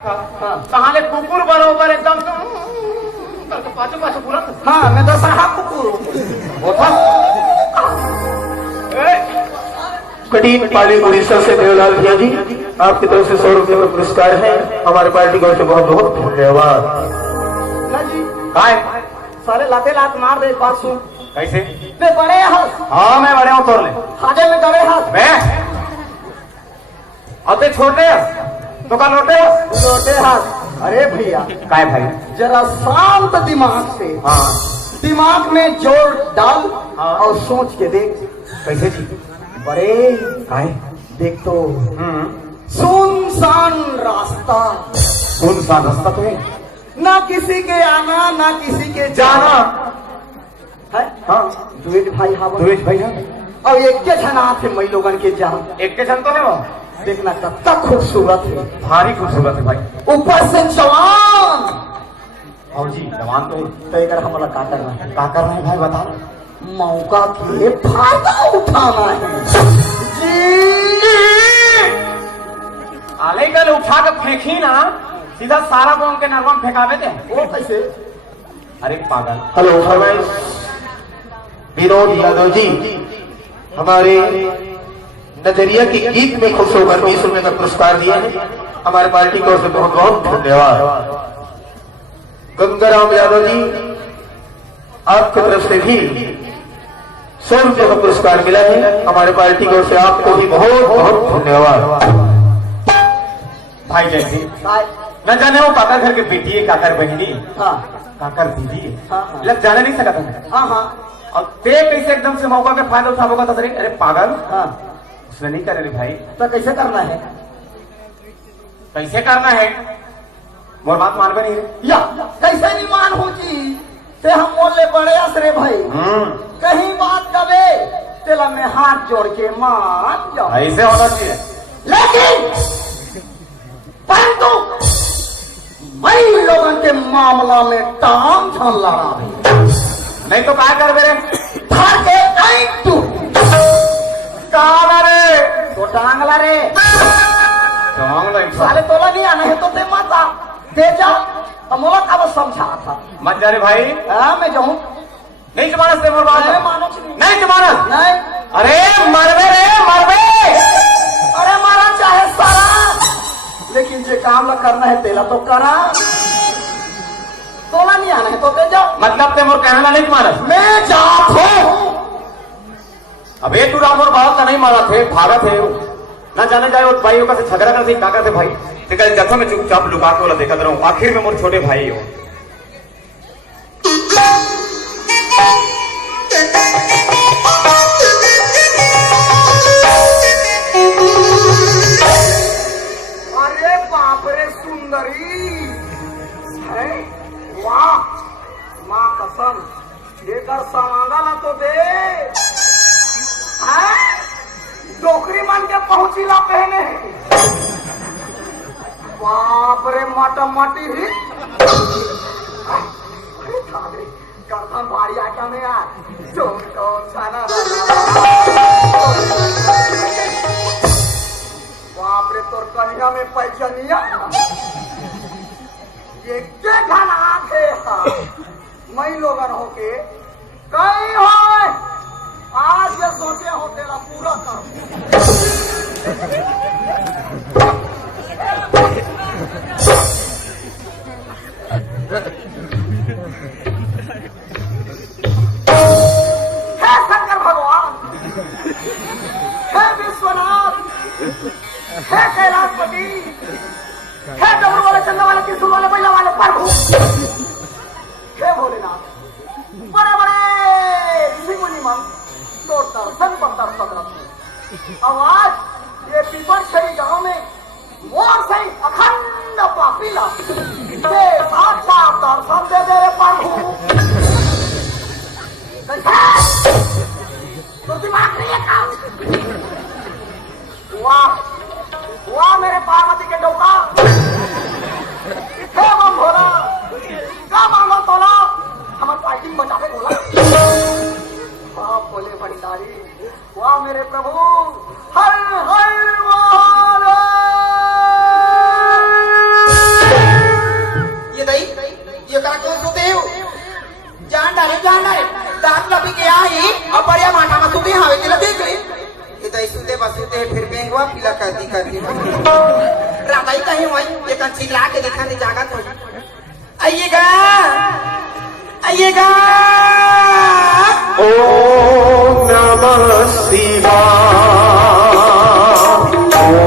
कहाले कुकुर बरोबर एकदम तो पाछू पाछू पूरा। हाँ मैं तो साहब कुकुर कटीन पाली उड़ीसा से देवलाल भैया जी, आपकी तरफ से 100 रुपये का पुरस्कार है। हमारे पार्टी को बहुत बहुत धन्यवाद। ना जी काय सारे लाते लात मार दे। बात सुन कैसे मैं बड़े हाथ। हाँ मैं बड़े हूँ तोड़ ले खाने में बड़े हाथ मैं अते छोटे तो का लोटे हाथ। अरे भैया काय भाई जरा शांत दिमाग से दिमाग में जोर डाल और सोच के देख। कैसे जी बड़े काय देख तो सुनसान रास्ता। सुनसान रास्ता तो है ना किसी के आना ना किसी के जाना है। हाँ द्विज भाई हाँ द्विज भाई हाँ और एक के छना थे मई लोगन के जान एक के जन तो है वो देखना कितना खूबसूरत है। भारी खूबसूरत है भाई, ऊपर से जवान। और जी जवान तो तो इधर हमारा का करना है? क्या कर रहे हैं भाई बता। मौका के फायदा उठाना है जी। आले कल उठा के फेंकी ना सीधा सारा बॉम के नरवा में फेंकावे थे। वो कैसे? अरे पागल। हेलो विनोद यादव जी हमारे नजरिया के गीत में खुश होकर 20 रुपए का पुरस्कार दिए हैं। हमारे पार्टी की ओर से बहुत बहुत धन्यवाद। गंगाराम यादव जी आपकी तरफ से भी 100 रुपए का पुरस्कार मिला है। हमारे पार्टी की ओर से आपको भी बहुत बहुत धन्यवाद। भाई जैसे न जाने वो काका घर के बेटी है, काकर बहनी, काकर दीदी है, लग जाने नहीं सकता था। हाँ और ते कैसे एकदम से मौका के फायदा उठाओगा तो अरे पागल उसने नहीं करे रे भाई। तो कैसे करना है? कैसे करना है मोर बात मानवे नहीं रे या कैसे नहीं मान हो जी ते हम बोले बड़े असरे भाई कहीं बात कबे तेला में हाथ जोड़ के मान जाओ। ऐसे होना चाहिए लेकिन परंतु वही लोगों के मामला में टांग छान लड़ा नहीं तो क्या कर रे धर के नहीं तू कहा रे तो टांगला रे टांग साले तोला नहीं आना है तो ते माता दे जा अमोला का बस समझा था मत जा रे भाई। मैं जाऊं नहीं जमानत से मोर बात नहीं जमानत नहीं। अरे मरवे रे मरवे। अरे मारा चाहे सारा लेकिन जे काम ला करना है तेला तो करा। तोला नहीं आना है तो ते जाओ। मतलब ते मोर कहना नहीं जमानत मैं जात हूँ। अबे तू राम और बात का नहीं मारा थे भागा थे ना जाने जाए और भाइयों का से झगड़ा कर काका थे भाई ते जथा में चुपचाप लुका के वाला देखा रहूं। आखिर में मोर छोटे भाई हो। अरे बाप रे सुंदरी है वाह माँ कसम लेकर समांगा ना तो दे डोकरी मान के पहुंची ला पहने। बाप रे माटा माटी ही गर्दन भारी आटा में यार तो छाना बाप रे तोर कन्या में पैजनिया ये के घना थे मई लोगन होके कहीं हो आज ये सोचे हो तेरा पूरा कर। हे शंकर भगवान, हे विश्वनाथ, हे कैलाशपति, हे डमरू वाले चंदा वाले किशोर वाले बैला वाले प्रभु, हे भोलेनाथ बड़े बड़े सिंगुनी मन तो दर्शन पर दर्शन रखते। अब आज ये पीपर शरी गांव में मोर से अखंड पापीला साक्षात दर्शन दे दे रे प्रभु। तो दिमाग नहीं है काम। वाह वाह मेरे पार्वती के डोका हे बम भोला का मांगो तोला हमारे पार्टी बचा के बोला। वाह बोले भंडारी वाह मेरे प्रभु हर हर महादेव। हुआ पीला कर दी रामाई कहीं वही एक चिल्ला के देखा नहीं जागा तो आइएगा आइएगा ओम नमः शिवाय ओम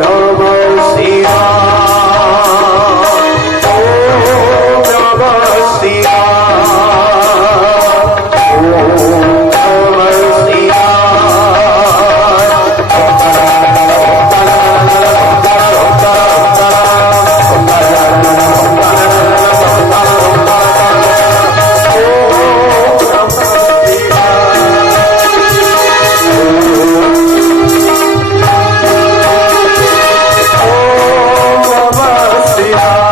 नमः शिवाय ओम नमः शिवाय ओम नमः शिवाय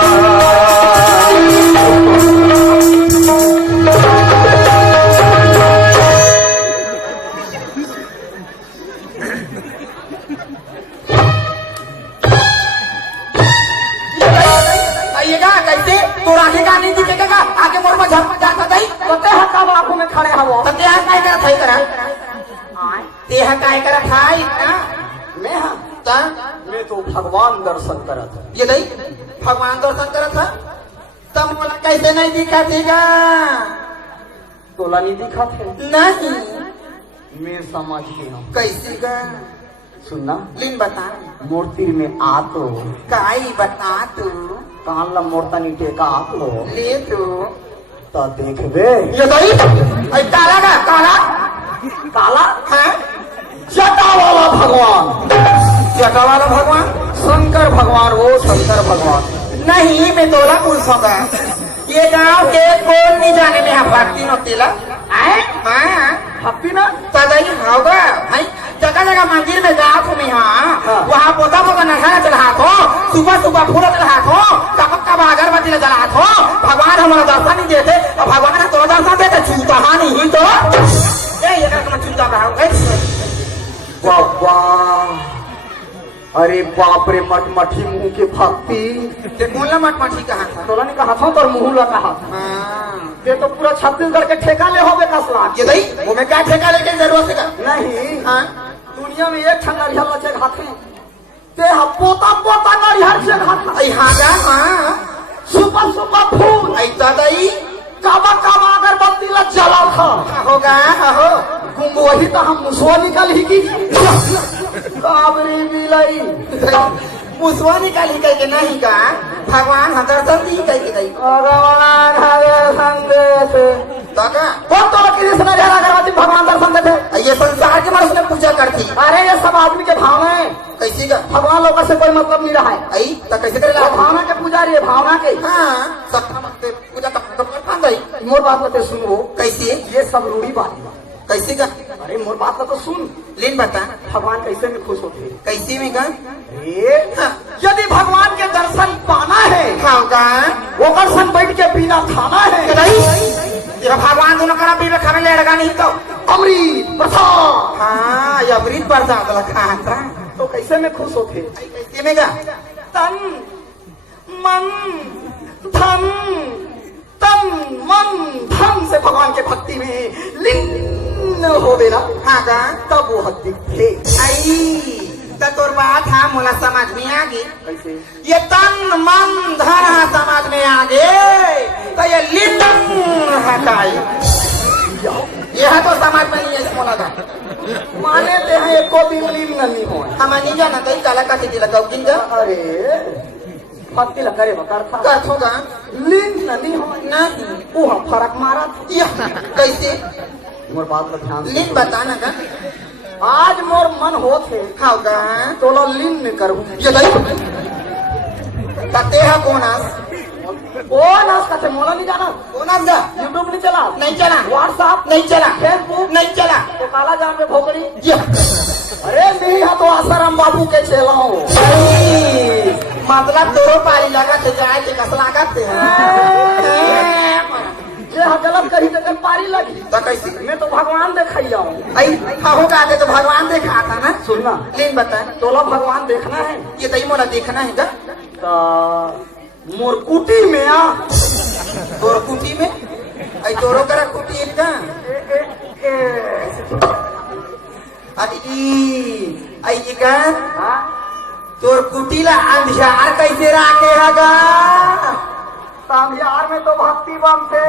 आइएगा कैसे तो आगे का नहीं दिखेगा आगे मोर में झप जाता दई कते हक्का आंखों में खड़े हवो तो ते काय करा थाई करा ते काय करा थाई मैं हाँ ता मैं तो भगवान दर्शन करा था ये दई भगवान दर्शन करा था तब मोला कैसे नहीं दिखा थीगा तोला नहीं दिखा थे नहीं मैं समझ गया हूँ कैसे का सुनना लिन बता मूर्ति में आ तो काई बता तू कान ला मोरता नहीं टेका आ तो ले तू तो देखबे ये दई आई काला का काला काला है जटा वाला भगवान जटा वाला भगवान शंकर भगवान वो शंकर भगवान नहीं मैं तोला पूछूंगा ये गांव के कौन नहीं जाने में है भक्ति नो तेला हाँ हप्पी ना तदई होगा भाई जगह जगह मंदिर में जात हूँ मैं हाँ वहाँ पोता पोता नखाना चला हो सुबह सुबह फूल चला हो कपक कब अगरबत्ती जला हो भगवान हमारा दर्शन नहीं देते और भगवान तो दर्शन देते छूता नहीं तो ये छूता रहा बाबा अरे बाप रे मटमठी मुंह के भक्ति ते बोला मटमठी कहाँ था तोला ने कहा था पर मुंह लगा कहा था ये तो पूरा छत्तीसगढ़ के ठेका ले होगे 10 लाख ये दई वो में क्या ठेका लेके जरूरत है नहीं हाँ दुनिया में एक ठंडा रिहल लचे खाते ते पोता पोता नरिहर से खाता आई हाँ जा हाँ सुपर सुपर फूल ऐसा दई काबा काबा अगरबत्ती ला जला था होगा हो कुंभ वही तो हम मुसवा निकल ही की काबरी बिलाई मुसवा निकाली कह के नहीं का भगवान हम दर्शन दी कह के नहीं भगवान हरे संदेश तो का कौन तो कृष्ण नरिहर अगरबत्ती भगवान दर्शन देते ये संसार के मनुष्य ने पूजा करती अरे ये सब आदमी के भावना है कैसी का भगवान लोग से कोई मतलब नहीं रहा है आई तो कैसे करेला भावना के पुजारी है भावना के हाँ सब पूजा का दई मोर बात बते सुनो कैसे ये सब रूढ़ी बात है कैसे का अरे मोर बात तो सुन लेन बता भगवान कैसे में खुश होते हैं कैसे में का हाँ, यदि भगवान के दर्शन पाना है होगा वो दर्शन बैठ के बिना खाना है ये भगवान दोनों करा पीवे खाने लड़का नहीं तो अमृत प्रसाद हाँ ये अमृत प्रसाद लखा था तो कैसे में खुश होते कैसे में का तन मन धन तन मन धन से भगवान के भक्ति में लीन हो ना हाँ का तब वो दिखे आई तो तोर बात हाँ मोला समझ में आ गई कैसे ये तन मन धन समझ में आ गए तो ये लिन हटाई यह तो समझ में नहीं है मोला का माने ते हैं एको दिन लीन नहीं हो हम नहीं जाना कहीं काला काटी दिला गाँव किन का अरे भक्ति लगा रे बकार था कर होगा लीन नहीं हो नहीं वो फर्क मारा यह कैसे मोर बात पर ध्यान दे। लिन बताना का आज मोर मन होते होगा तो लो लीन नहीं करूँ ये दई तते है कोनास ओ नास का मोला नहीं जाना कोनास जा यूट्यूब नहीं चला नहीं चला व्हाट्सएप नहीं चला फेसबुक नहीं चला तो काला जान पे भोकरी यह अरे नहीं है तो आसाराम बाबू के चेला हूँ मतलब दो पारी लगा थे जाए थे कस लगा थे ये गलत कही तो पारी लगी तो कैसे मैं तो भगवान दिखाई हूँ आई हो का तो भगवान देखा था ना सुनना लेन बता तोला भगवान देखना है ये दही मोला देखना है का तो मोरकुटी में आ तोर कुटी में आई तोरो करा कुटी इनका अरे आई का हाँ? तोर कुटीला अंधियार कैसे राखे हगा सामियार में तो भक्ति बम से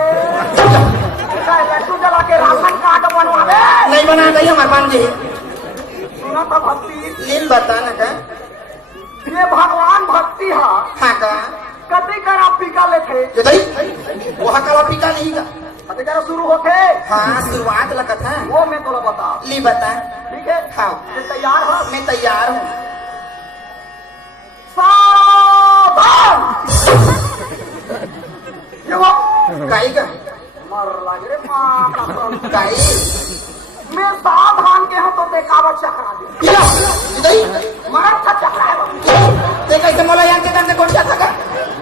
लड्डू जला के राशन कार्ड बनवावे। नहीं बना गई हमारे पान जी सुना था भक्ति लीन बता ना का ये भगवान भक्ति है। हाँ का कति कर आप पीका लेते जो दई वहाँ का पीका नहीं का कति कर शुरू होते हाँ शुरुआत लगत है वो मैं तो बता ली बता ठीक है। हाँ ये तैयार है मैं तैयार हूँ सावधान ये वो काई का मर लग रे माँ का प्राण। काई मैं सावधान के हूँ तो देखावत चकरा दे या जो दई मर था चकरा है ते कैसे मोला यहाँ के करने कोठिया था का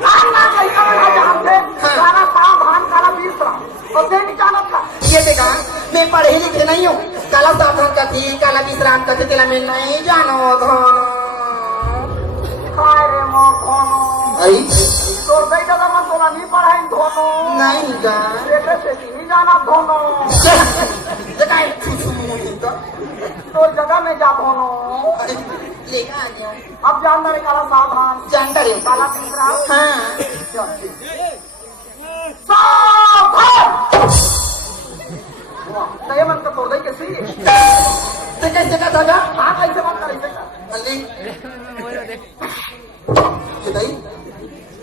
ना कहीं का ना जानते काला सावधान काला विश्राम और दे नहीं जाना था ये देखा मैं पढ़े लिखे नहीं हूँ काला सावधान का थी काला विश्राम का थी तेला मैं नहीं जानो धोनो काय रे मो कोनो आई तो दई दादा मन तोला नहीं पढ़ाई धोनो नहीं जा बेटे से नहीं जाना धोनो देखा छुछू मुझे तो तो जगह में जा धोनो लेगा आ गया अब जानना रे काला सावधान जानता रे काला विश्राम हाँ चल ठीक। सावधान वाह तो ये मन तो तोड़ दई कैसी ते कैसे का था हाँ कैसे बात करें बेटा अली जो दई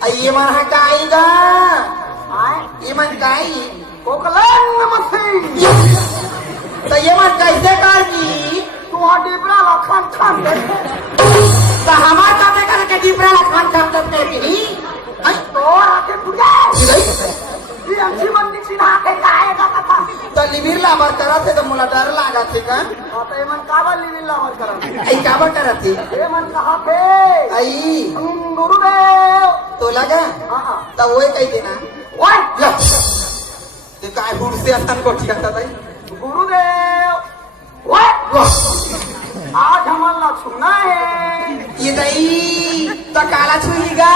आई ये मन हटाएगा आए ये मन काई कोकलन नमस्ते तो ये मन कैसे करगी तू डिबरा लखन खान दे तो हमार काटे करके डिबरा लखन खान करते भी तो आके पूजा ये अच्छी मंदी चिन्हा के गाएगा कथा तो लिबिरला बार करा थे तो मुला डर लगा थे का और तो ये मन काबल लीला मत करा आई काबा करा थे ये मन कहा थे आई गुरुदेव तो लगा हाँ तो वो कही देना ओए ला ते काय हुड से अस्तन को ठीक था भाई गुरुदेव ओए आज हमारा छूना है ये दई तो काला छुईगा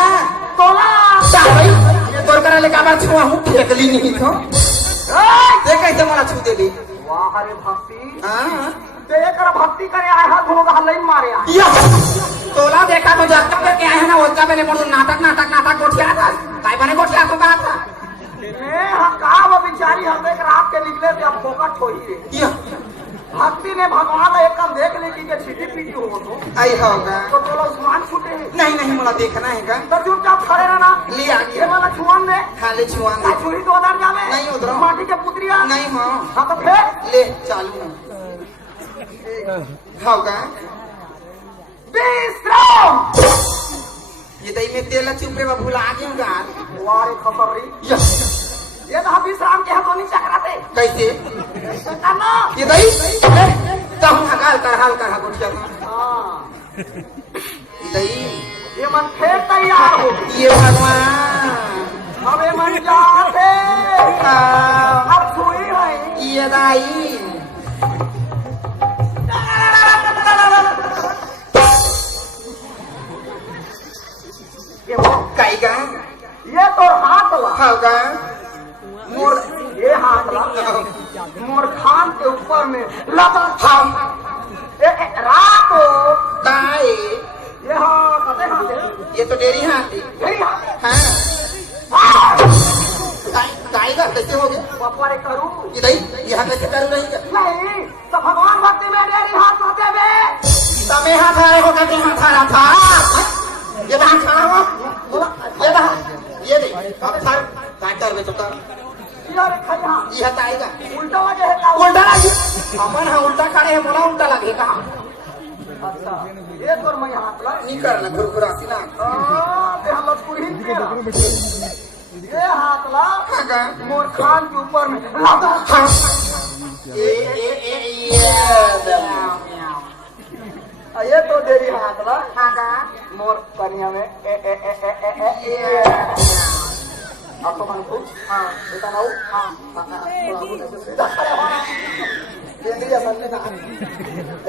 तोला भाई ये तोर करा ले काबा छुआ हूं फेकली नहीं तो ये कैसे मला छू देगी वाह हरे भक्ति हां ते कर भक्ति करे आए हाथ दोनों का लाइन मारे आ या तोला देखा तो जाता करके आए हैं ना उसका मैंने बोल नाटक गोठिया था काय बने गोठिया तो कहा था मैं हका वो बेचारी हम एक रात के निकले थे अब फोकट हो ही रे या भक्ति ने भगवान एकदम देख ली कि छिटी पीटी हो तो आई होगा तो बोला उस्मान छूटे नहीं नहीं मला देखना है का तो चुपचाप खड़े रहना ले आ ये गया वाला छुआन दे खाली छुआ काय छुरी तो उधर जावे नहीं उधर। माटी के पुत्रिया नहीं हो हाँ तो फिर ले चालू होगा विश्राम ये दई में तेल चुपे में भुला गया वारे खतरी या ये तो हम विश्राम के हाथों नहीं चकराते कैसे करना ये दई तो हम हकाल कर गोठिया हाँ दई ये मन फिर तैयार हो ये भगवान अब ये मन जाते हाँ, अब छुई है ये दाई ये वो काई का ये तो हाथ ला होगा मोर ये हाथ ला मोर खान के ऊपर में लगा हम रात हो दाई ये हाँ कते हाथ ये तो डेरी हाथी यही हाथ हाँ दाई का कैसे हो गया पापा रे करूँ ये दाई यहाँ कैसे करूँ नहीं क्या नहीं तो भगवान भक्ति में डेरी हाथ होते बे तमे हाथ आए हो कैसे हाथ आ रहा था ये बाहर खड़ा हो ये बाहर ये नहीं अब सर काय कर बे तो कर यार खड़ी हाँ ये हाथ आएगा उल्टा वजह है का उल्टा लगे अपन हाँ उल्टा खड़े हैं बोला उल्टा लगे कहा अच्छा ये तो मैं हाथ ला नहीं करना गुरगुरासी ना ये हाथ ला हाँ का मोर खान के ऊपर में लगा हाँ ये तो देरी हाथ ला हाँ का मोर कनिया में अब तो मानू हाँ बेटा नाऊ हाँ केंद्रीय सामने का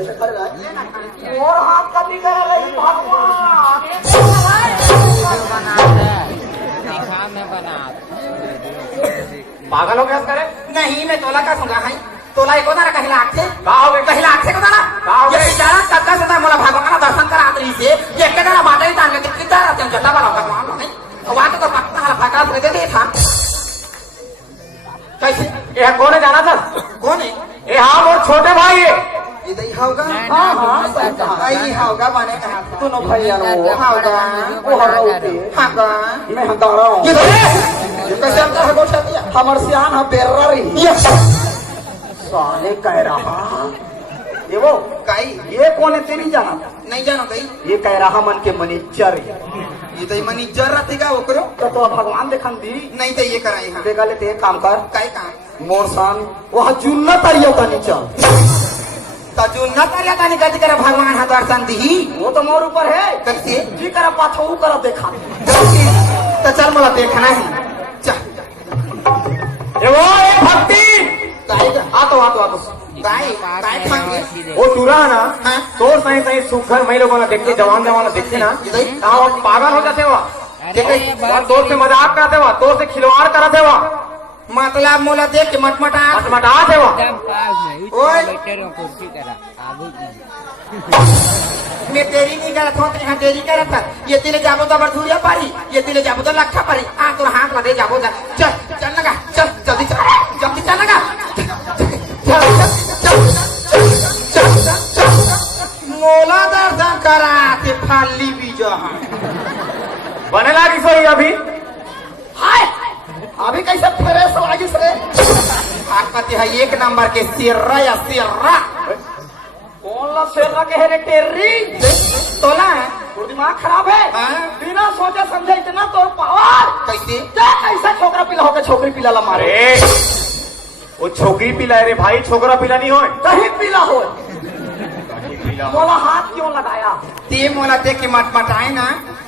ऐसे खड़े रहे मोर हाथ का दिखा रही भगवान पागल हो गया करे नहीं मैं तोला का सुना है तोला एको दाना कहिला आखे का हो गए कहिला आखे को दाना का हो ये गए? बेचारा कद्दा से मोला भगवान का दर्शन करा रही से ये के दाना बाटे तान के कितना रहते जटा वाला भगवान नहीं वहां तो पक्का वाला प्रकाश दे दे था कैसे ये कौन है जाना था? कौन है ये हाँ और छोटे भाई है। ये दही होगा हाँ हाँ आई होगा माने कहा दोनों भैया होगा वो हर होते होगा मैं हंगारा हूँ ये कैसे अंदर है गोठा दिया हमर सियान है बेर्रा रही ये साले कह रहा ये वो काई ये कौन है तेरी जाना नहीं जानो गई ये कह रहा मन के मनीचर ये तो मनी जर रहती का वो करो तो भगवान देखन दी नहीं तो ये कराई हाँ देखा ले ते एक काम कर काई काम मोर सान वहाँ जुन्ना तरियो का नीचा तजू न करिया तानी गति कर भगवान हा दर्शन दी वो तो मोर ऊपर है कैसे जी करा पाछो ऊ करा देखा तो चल मोला देखना है चल ये वो एक भक्ति काई आतो आतो आतो काई काई खांगे वो दूरा ना हाँ? तो सही सही सुखर मैं लोगों ने देखते जवान जवान देखते ना हाँ पागल हो जाते वहाँ और दोस्त से मजाक करते वहाँ दोस्त से खिलवाड़ करते वहाँ मतलब मोला देख के मटमटा मटमटा थे वहाँ ओए कुर्सी करा आबू मैं तेरी नहीं करत हूँ यहाँ तेरी करत था ये तिले जाबो तो बरधुरिया पारी ये तिले जाबो तो लखा पारी आ तो हाथ लगे जाबो जा चल चल लगा चल जल्दी चल लगा मोला दर्शन करा ते फाली भी जहाँ बने लागी सोई अभी हाय अभी कैसे फ्रेश लागिस रे हाथ पाते है एक नंबर के सिर्रा या सिर्रा कौन ला सेना के है रे टेरी तोला तो दिमाग खराब है हाँ? बिना सोचे समझे इतना तो पावर कैसे देख ऐसा छोकरा पिला होकर छोकरी पिला ला मारे अरे वो छोकरी पिला रे भाई छोकरा पिला नहीं हो कहीं पिला हो मोला हाथ क्यों लगाया ते मोला देख के मटमटाए ना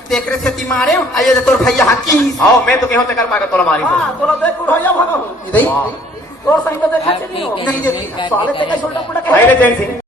तेकरे से ती मारे आये तो तोर भैया हाकी आओ मैं तो कहूँ कर पाएगा तोला मारी हाँ तोला देख उड़ैया भागा हूँ इधर तो सही तो देखा नहीं हो नहीं देखी साले ते कैसे उल्टा पुल्टा भाई रे जैन सिंह